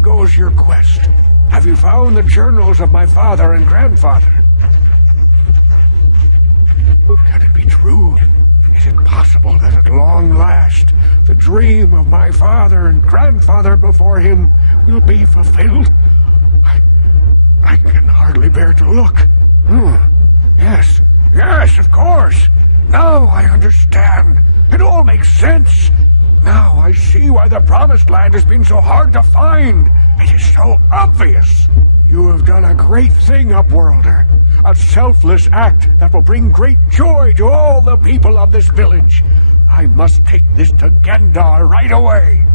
goes your quest? Have you found the journals of my father and grandfather? Can it be true? Is it possible that at long last, the dream of my father and grandfather before him will be fulfilled? I can hardly bear to look. Yes, of course. Now I understand. It all makes sense. Now I see why the Promised Land has been so hard to find. It is so obvious. You have done a great thing, Upworlder. A selfless act that will bring great joy to all the people of this village. I must take this to Gendar right away.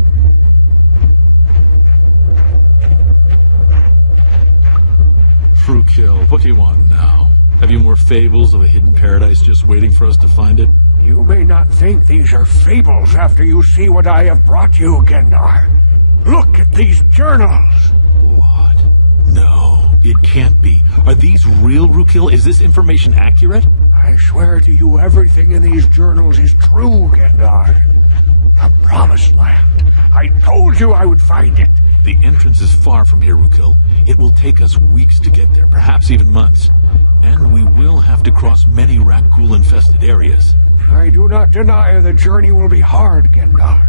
Rukil, what do you want now? Have you more fables of a hidden paradise just waiting for us to find it? You may not think these are fables after you see what I have brought you, Gendar. Look at these journals. What? No, it can't be. Are these real, Rukil? Is this information accurate? I swear to you everything in these journals is true, Gendar. The Promised Land. I told you I would find it. The entrance is far from here, Rukil. It will take us weeks to get there, perhaps even months. And we will have to cross many Rakghoul-infested areas. I do not deny the journey will be hard, Gendar.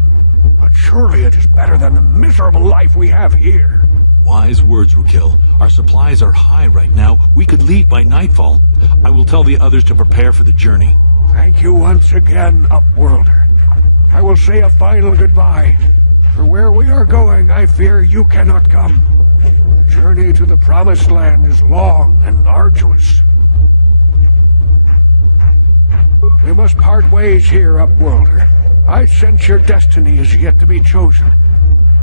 But surely it is better than the miserable life we have here. Wise words, Rukil. Our supplies are high right now. We could leave by nightfall. I will tell the others to prepare for the journey. Thank you once again, Upworlder. I will say a final goodbye. For where we are going, I fear you cannot come. The journey to the Promised Land is long and arduous. We must part ways here, Upworlder. I sense your destiny is yet to be chosen.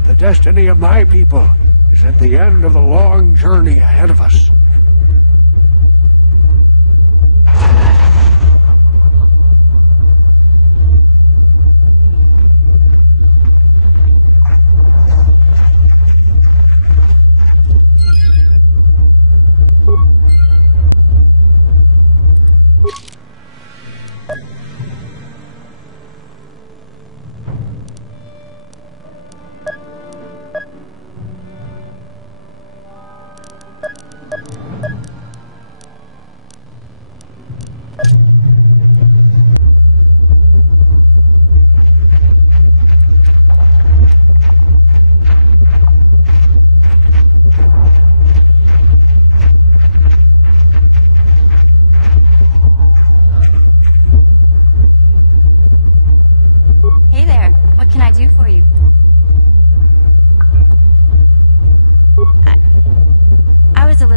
The destiny of my people is at the end of the long journey ahead of us.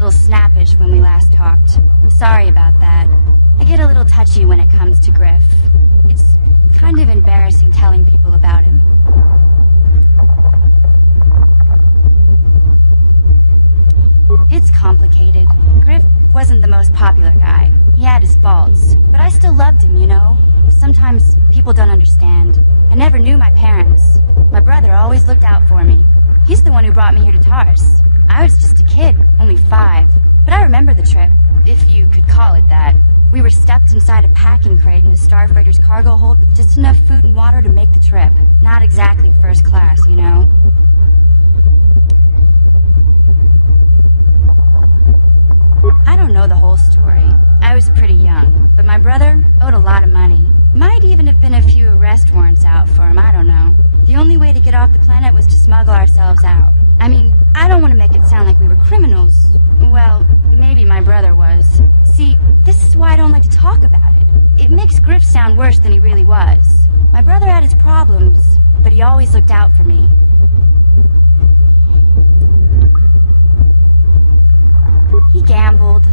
Snappish when we last talked. I'm sorry about that. I get a little touchy when it comes to Griff. It's kind of embarrassing telling people about him. It's complicated. Griff wasn't the most popular guy. He had his faults, but I still loved him, you know? Sometimes people don't understand. I never knew my parents. My brother always looked out for me. He's the one who brought me here to Tars. I was just a kid, only 5. But I remember the trip, if you could call it that. We were stuffed inside a packing crate in the Starfreighter's cargo hold with just enough food and water to make the trip. Not exactly first class, you know? I don't know the whole story. I was pretty young, but my brother owed a lot of money. Might even have been a few arrest warrants out for him, I don't know. The only way to get off the planet was to smuggle ourselves out. I mean, I don't want to make it sound like we were criminals. Well, maybe my brother was. See, this is why I don't like to talk about it. It makes Griff sound worse than he really was. My brother had his problems, but he always looked out for me. He gambled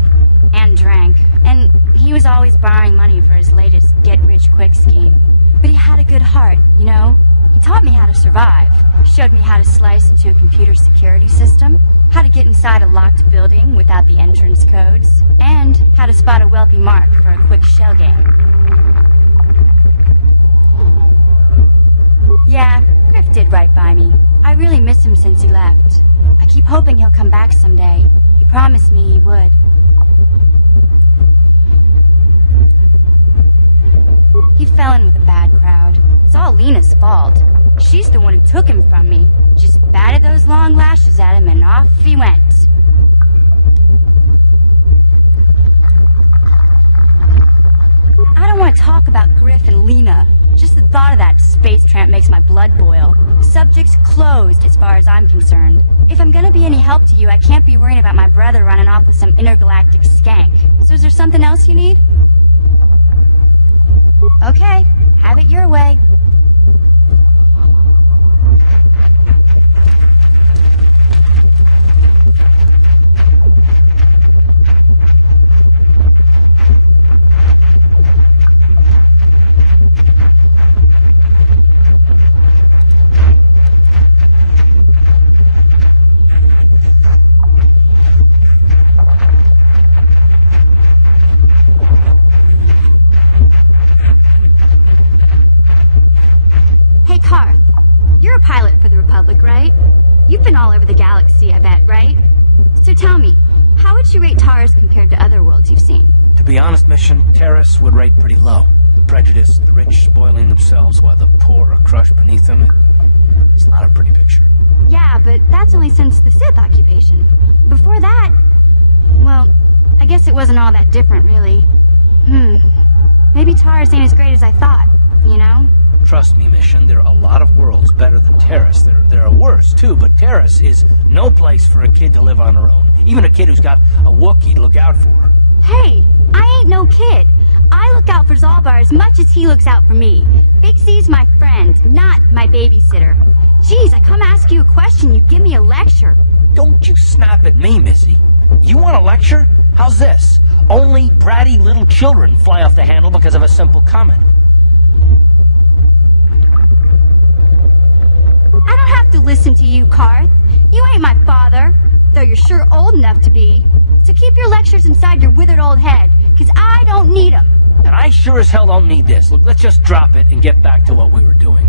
and drank, and he was always borrowing money for his latest get-rich-quick scheme. But he had a good heart, you know? He taught me how to survive, showed me how to slice into a computer security system, how to get inside a locked building without the entrance codes, and how to spot a wealthy mark for a quick shell game. Yeah, Griff did right by me. I really miss him since he left. I keep hoping he'll come back someday. He promised me he would. He fell in with a bad crowd. It's all Lena's fault. She's the one who took him from me. Just batted those long lashes at him and off he went. I don't want to talk about Griff and Lena. Just the thought of that space tramp makes my blood boil. Subject's closed as far as I'm concerned. If I'm gonna be any help to you, I can't be worrying about my brother running off with some intergalactic skank. So is there something else you need? Okay, have it your way. Hey, Carth, you're a pilot for the Republic, right? You've been all over the galaxy, I bet, right? So tell me, how would you rate Taurus compared to other worlds you've seen? To be honest, Mission, Taurus would rate pretty low. The prejudice, the rich spoiling themselves while the poor are crushed beneath them. It's not a pretty picture. Yeah, but that's only since the Sith occupation. Before that, well, I guess it wasn't all that different, really. Maybe Taurus ain't as great as I thought, you know? Trust me, Mission, there are a lot of worlds better than Taurus. There are worse, too, but Taurus is no place for a kid to live on her own. Even a kid who's got a Wookiee to look out for. Hey, I ain't no kid. I look out for Zaalbar as much as he looks out for me. Big C's my friend, not my babysitter. Jeez, I come ask you a question, you give me a lecture. Don't you snap at me, Missy. You want a lecture? How's this? Only bratty little children fly off the handle because of a simple comment. I don't have to listen to you, Carth. You ain't my father, though you're sure old enough to be. So keep your lectures inside your withered old head, because I don't need them. And I sure as hell don't need this. Look, let's just drop it and get back to what we were doing.